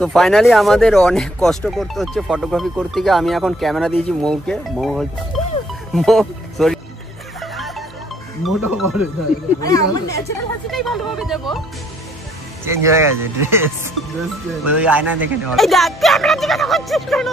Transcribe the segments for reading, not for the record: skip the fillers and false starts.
তো ফাইনালি আমাদের অনেক কষ্ট করতে হচ্ছে ফটোগ্রাফি করতে গিয়ে। আমি এখন ক্যামেরা দিয়েছি মৌকে, সরি মোটো করে আমার ন্যাচারাল হাসিটাই ভালোভাবে দেব। চেঞ্জ হয়ে গেছে ড্রেস, ওই আয়না দেখে নেওয়া। এই দেখ ক্যামেরা দিকে দেখাচ্ছিস কেন?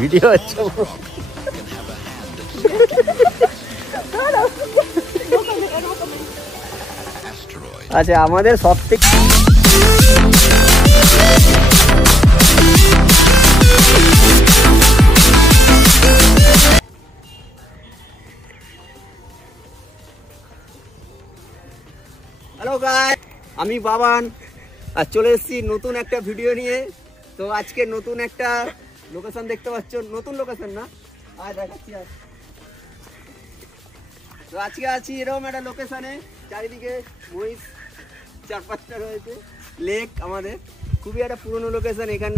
ভিডিও হচ্ছে আচ্ছা আমাদের সব থেকে হ্যালো গাইস, আমি বাবান আর চলে এসেছি নতুন একটা ভিডিও নিয়ে। তো আজকে নতুন একটা লোকেশন দেখতে পাচ্ছ, নতুন লোকেশন না আর দেখাচ্ছি। আর তো আজকে আছি এরকম একটা লোকেশনে, চারিদিকে মহিষ 4-5টা রয়েছে, লেক আমাদের খুবই একটা পুরনো লোকেশন। এখানে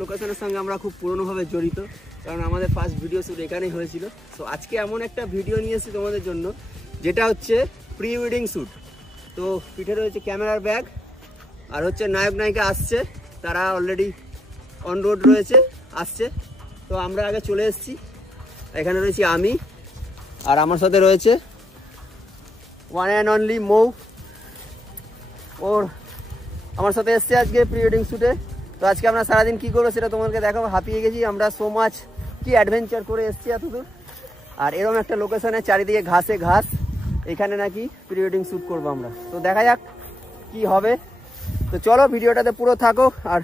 লোকেশনের সঙ্গে আমরা খুব পুরনোভাবে জড়িত, কারণ আমাদের ফার্স্ট ভিডিও শ্যুট এখানেই হয়েছিল। সো আজকে এমন একটা ভিডিও নিয়ে এসেছি তোমাদের জন্য, যেটা হচ্ছে প্রি ওয়েডিং শ্যুট। তো পিঠে রয়েছে ক্যামেরার ব্যাগ, আর হচ্ছে নায়ক নায়িকা আসছে, তারা অলরেডি অন রোড রয়েছে, আসছে। তো আমরা আগে চলে এসেছি, এখানে রয়েছি আমি, আর আমার সাথে রয়েছে ওয়ান অ্যান্ড অনলি মৌ। ওর আমার সাথে এসছে আজকে প্রি ওয়েডিং শ্যুটে। তো আজকে আমরা সারাদিন কী করবো সেটা তোমাদেরকে দেখাবো। হাঁপিয়ে গেছি আমরা, সো মাচ কি অ্যাডভেঞ্চার করে এসছি এতদূর। আর এরকম একটা লোকেশনে চারিদিকে ঘাসে ঘাস, এখানে নাকি প্রি ওয়েডিং শ্যুট করবো আমরা। তো দেখা যাক কি হবে। তো চলো ভিডিওটাতে পুরো থাকো। আর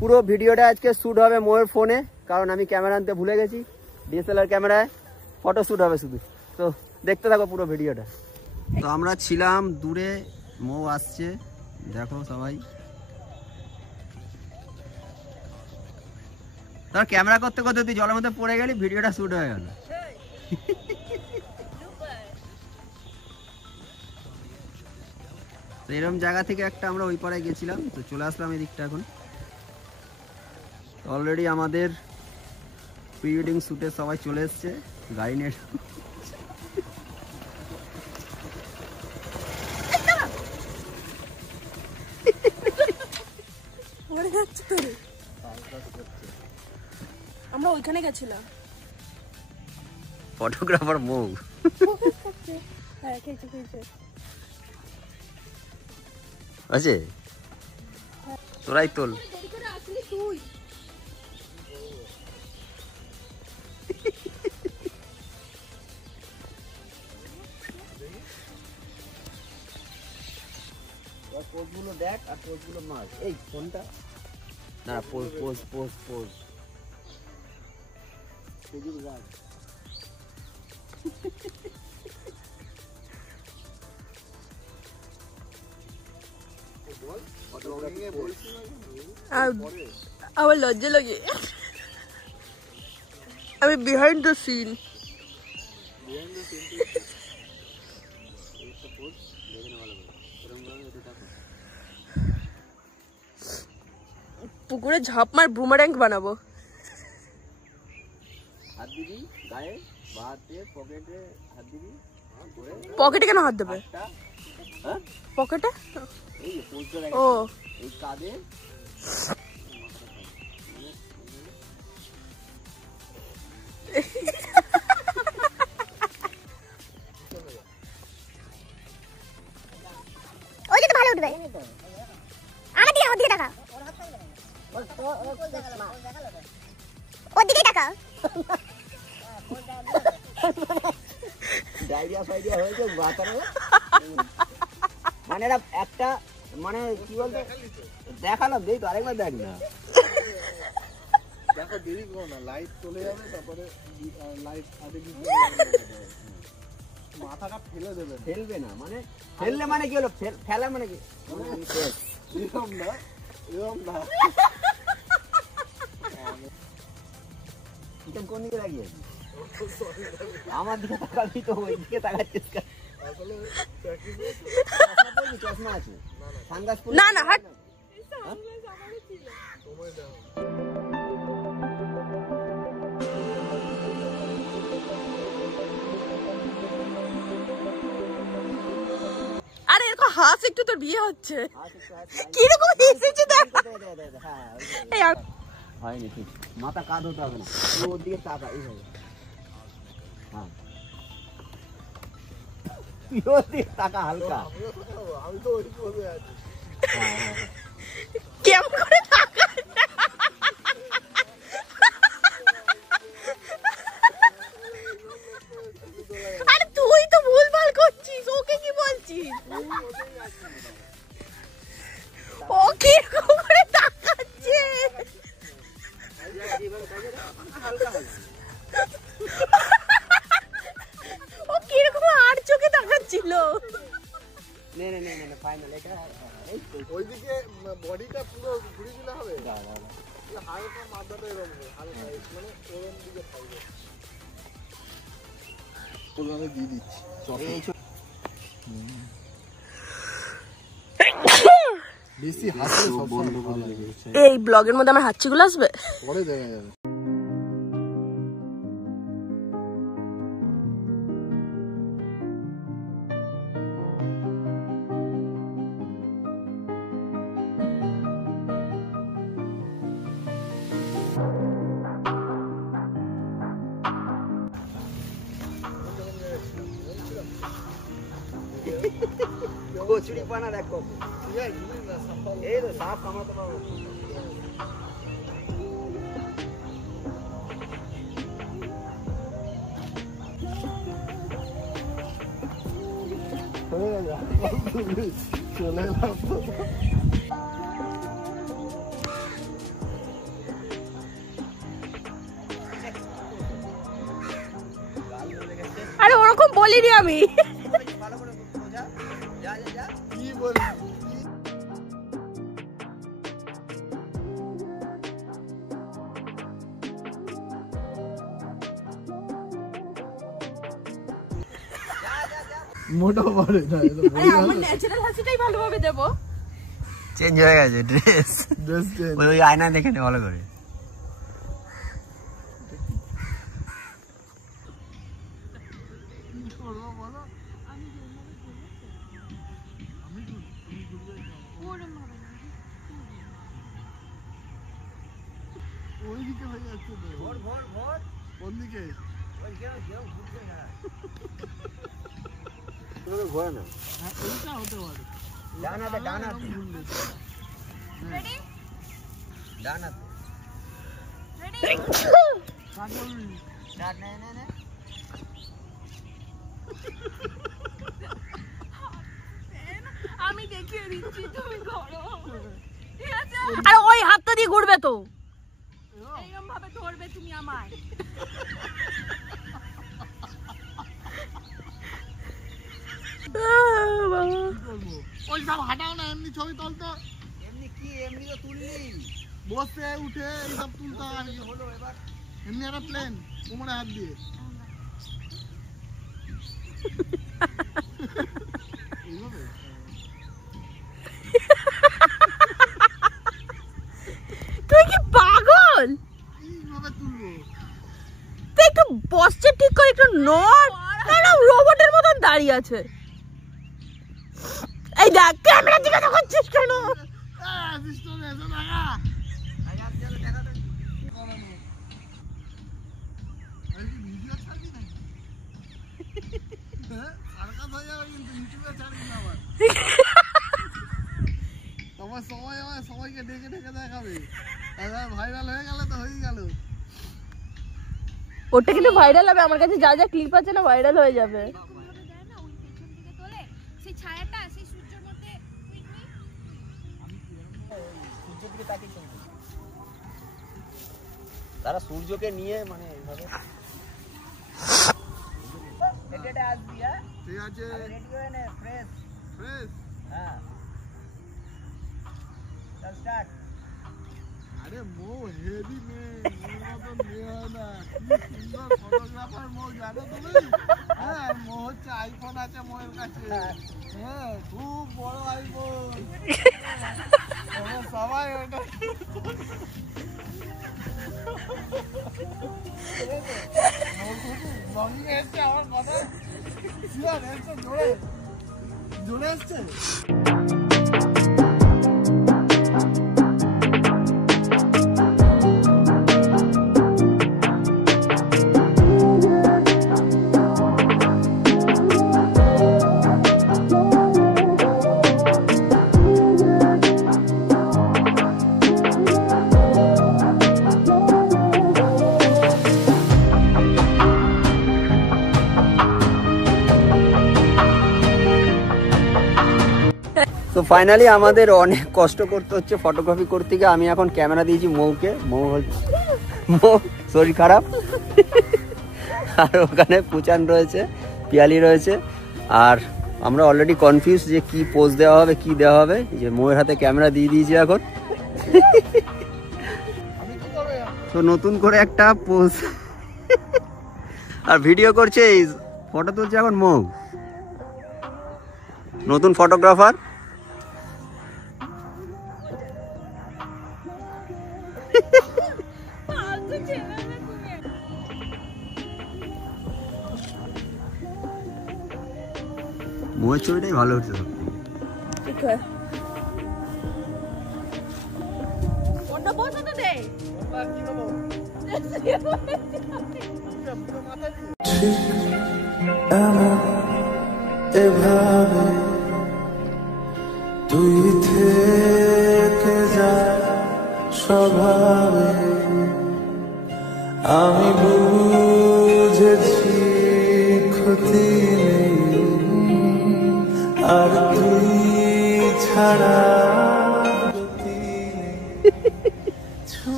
পুরো ভিডিওটা আজকে শ্যুট হবে মৌয়ের ফোনে, কারণ আমি ক্যামেরা আনতে ভুলে গেছি। ডিএসএলআর ক্যামেরায় ফটো শ্যুট হবে শুধু। তো দেখতে থাকো পুরো ভিডিওটা। তো আমরা ছিলাম দূরে, মৌ আসছে, দেখো সবাই। তোর ক্যামেরা করতে করতে তুই জলের মধ্যে পড়ে গেলি, ভিডিওটা শ্যুট হয়ে গেল। তো এরকম জায়গা থেকে একটা আমরা ওই পাড়ায় গেছিলাম, তো চলে আসলাম এদিকটা এখন। অলরেডি আমাদের প্রি ওয়েডিং শ্যুটে সবাই চলে এসছে গাড়ি নিয়ে। আমরা ওইখানে গেছিলাম, ফটোগ্রাফার মৌ। হ্যাঁ খেয়েছে খেয়েছে। আছে তোরাই তোল। তুই পোজগুলো দেখ আর পোজগুলো মার। এই ফোনটা না, পোজ পোজ পোজ পোজ খেজুর গাছ। আমার লজ্জা লাগে, আমি বিহাইন্ড দ্য সিন। পুকুরে ঝাঁপ মার বুমার্যাং বানাবো। হাত দিবি গায়ে, বাহাতে পকেটে হাত দিবি। পকেটে কেন হাত দেবে? হ্যাঁ পকেটে, এই পোজটা ও এই কাঁধে। ওইটা তো ভালো উঠবে। আমার দিকে, ওর দিকে তাকা, ওর দিকে তাকা। ডায়রিয়া ফাইরিয়া হয়েছে বাতারে, মানে একটা মানে কি বলতো দেখালাম, দেই তো আরেকবার দেখ না। দেখো দেরি করো না, লাইট চলে যাবে, তারপরে লাইট আগে মাথাটা ফেলে দেবে। ফেলবে না মানে, ফেললে মানে কি হলো, ফেলা মানে কি এরকম না, এরকম না। কোন দিকে লাগিয়ে আমার দিকে তাকাবি তো ওই দিকে তাকাচ্ছিস। আসলে প্র্যাকটিস চশমা আছে সানগ্লাস না না হাট সময় দাও। আরে এরকম হাস একটু তোর বিয়ে হচ্ছে কিরকম এসেছে দেখ এই আর- হয়নি ঠিক মাথা কাঁধ হতে হবে না তুই ওর দিকে তাকা এইভাবে হ্যাঁ তুই ওর দিকে তাকা হালকা আমি তো ওইদিকে বসে আছি। কেমন করে থাকা আরে তুই তো ভুলভাল করছিস ওকে কি বলছিস ও কিরকম করে তাকাচ্ছে ও কিরকম আর চোখে তাকাচ্ছিল নে নে নে নে ফাইনাল এটা এই তো ওইদিকে বডিটা পুরো ঘুরে দিলে হবে। যা যা যা। হালকা মাথাটা এরকম হালকা মানে ওরম দিকে থাকবে। ওখানে দিয়ে দিচ্ছি এই ছোট বেশি হাসলে সব বন্ধ করে দেবে। এই ব্লগের মধ্যে আমার হাঁচিগুলো আসবে পরে দেখা যাবে। কচুরি পানা দেখো এই তো সাপ কামাতে পারবো চলে এলাম তো। আরে ওরকম বলিনি আমি ভালো করে বোঝা যা যা যা কি বলি মোটা পারে না আরে আমার ন্যাচারাল হাসিটাই ভালোভাবে দেবো চেঞ্জ হয়ে গেছে ড্রেস ড্রেস চেঞ্জ ওই আয়না দেখে নে ভালো করে ওইদিকে হয়ে যাচ্ছে তো ভোর ভোর ভোর কোন দিকে ওই কেউ কেউ ঘুরছে না তুমি ঘোরা না হ্যাঁ এইটা হতে পারে ডানাতে ডানাতে ডানাতে স্টার্ট নে নে নে আমি দেখিয়ে দিচ্ছি তুমি করো ঠিক আছে আরে ওই হাতটা দিয়ে ঘুরবে তো এইরকম ভাবে ধরবে তুমি আমায় ওই সব হাঁটাও না এমনি ছবি তোল তো এমনি কি এমনি তো তুললি বসে উঠে এইসব তুলতে আর কি হলো এবার এমনি একটা প্লেন কোমরে হাত দিয়ে এইভাবে তুই কি পাগল এইভাবে তুলবো তুই একটু বসছে ঠিক করে একটু নড় কেন রোবটের মতন দাঁড়িয়ে আছে এই দেখ ক্যামেরার দিকে তাকাচ্ছিস কেন সিস্টেম এসে দেখা আজ চলো দেখা তো এই কি ভিডিও ছাড়বি নাকি হ্যাঁ সার্কাস হয়ে যাবে কিন্তু ইউটিউবে ছাড়বি না আবার তোমার সবাই সবাইকে ডেকে ডেকে দেখাবে এবার ভাইরাল হয়ে গেলে তো হয়েই গেল ওটা কিন্তু ভাইরাল হবে আমার কাছে যা যা ক্লিপ আছে না ভাইরাল হয়ে যাবে সেই ছায়াটা সেই সূর্যের মধ্যে সূর্যের দিকে তাকিয়ে চলবে তারা সূর্যকে নিয়ে মানে এইভাবে এটা আসবি হ্যাঁ ঠিক আছে রেডি হয়ে নে ফ্রেশ ফ্রেশ হ্যাঁ চল স্টার্ট আরে মো হেভি মেয়ে, ওর মতন মেয়ে হয় না। কি সুন্দর ফটোগ্রাফার মো, জানো তুমি? হ্যাঁ, মো হচ্ছে আইফোন আছে মোয়ের কাছে। হ্যাঁ, খুব বড় আইফোন। সবাই ওটা আমার কথা জোরে জোরে আসছে। তো ফাইনালি আমাদের অনেক কষ্ট করতে হচ্ছে ফটোগ্রাফি করতে গিয়ে। আমি এখন ক্যামেরা দিয়েছি মৌকে, মৌ শরীর খারাপ। আর ওখানে পুচান রয়েছে, পিয়ালি রয়েছে, আর আমরা অলরেডি কনফিউজ যে কি পোজ দেওয়া হবে, কি দেওয়া হবে। যে মৌয়ের হাতে ক্যামেরা দিয়ে দিয়েছি এখন। তো নতুন করে একটা পোজ আর ভিডিও করছে, এই ফটো তুলছে এখন মৌ, নতুন ফটোগ্রাফার। মৌয়ের ছবিটাই ভালো হচ্ছে। এভাবে তুই থেকে যা স্বভাবে, আমি বুঝেছি ক্ষতি নেই, আর তুই ছাড়া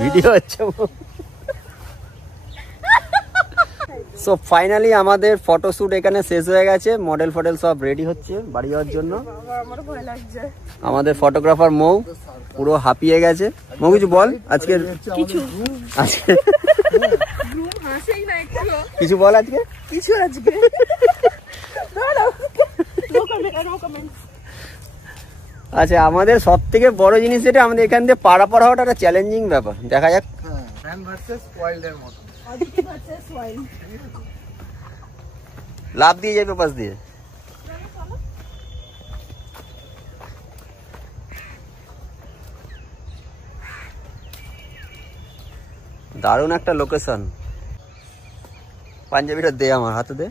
ভিডিও হচ্ছে। সো ফাইনালি আমাদের ফটোশুট এখানে শেষ হয়ে গেছে, মডেল ফডেল সব রেডি হচ্ছে বাড়ি যাওয়ার জন্য। আমাদের ফটোগ্রাফার মৌ পুরো হাঁপিয়ে গেছে। মৌ কিছু বল আজকে, কিছু বল আজকে, কিছু আজকে আচ্ছা আমাদের সব থেকে বড় জিনিস যেটা, আমাদের এখান থেকে পারাপার হওয়াটা একটা চ্যালেঞ্জিং ব্যাপার। দেখা যাক। ম্যান ভার্সেস ওয়াইল্ডের মতো। লাভ দিয়ে যাবে পাশ দিয়ে। দারুণ একটা লোকেশন। পাঞ্জাবিটা দে আমার হাতে দে,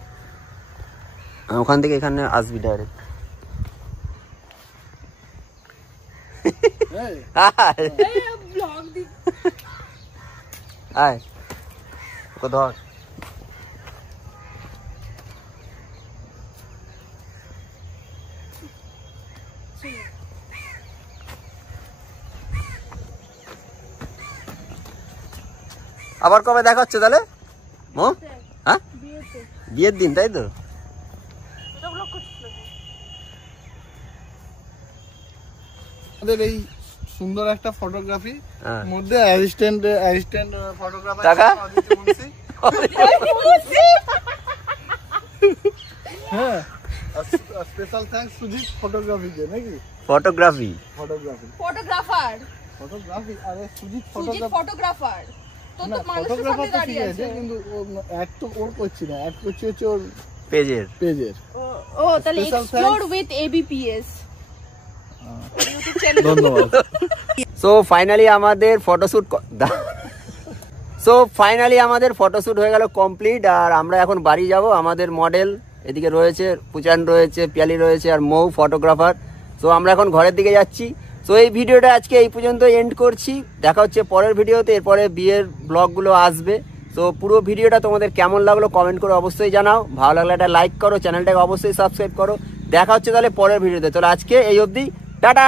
ওখান থেকে এখানে আসবি ডাইরেক্ট। আয় ওকে ধর। আবার কবে দেখা হচ্ছে তাহলে? হ্যাঁ বিয়ের দিন, তাই তো? আমাদের এই সুন্দর একটা ফটোগ্রাফি মধ্যে অ্যাসিস্ট্যান্ট ফটোগ্রাফার টাকা? হ্যাঁ, স্পেশাল থ্যাঙ্কস সুজিত ফটোগ্রাফিকে, নাকি? ফটোগ্রাফি ফটোগ্রাফি আরে সুজিত ফটোগ্রাফার না, ফটোগ্রাফার তো ঠিক আছে, কিন্তু অ্যাড তো ওর করছি না, অ্যাড করছি হচ্ছে ওর পেজের। ও তাহলে এক্সপ্লোর উইথ এবিপিএস। ধন্যবাদ। সো ফাইনালি আমাদের ফটোশুট হয়ে গেল কমপ্লিট। আর আমরা এখন বাড়ি যাব। আমাদের মডেল এদিকে রয়েছে, পুচান রয়েছে, পিয়ালি রয়েছে, আর মৌ ফটোগ্রাফার। সো আমরা এখন ঘরের দিকে যাচ্ছি। সো এই ভিডিওটা আজকে এই পর্যন্ত এন্ড করছি। দেখা হচ্ছে পরের ভিডিওতে। এরপরে বিয়ের ব্লগগুলো আসবে। সো পুরো ভিডিওটা তোমাদের কেমন লাগলো কমেন্ট করে অবশ্যই জানাও। ভালো লাগলে একটা লাইক করো, চ্যানেলটাকে অবশ্যই সাবস্ক্রাইব করো। দেখা হচ্ছে তাহলে পরের ভিডিওতে। চলো আজকে এই অবধি, টাটা।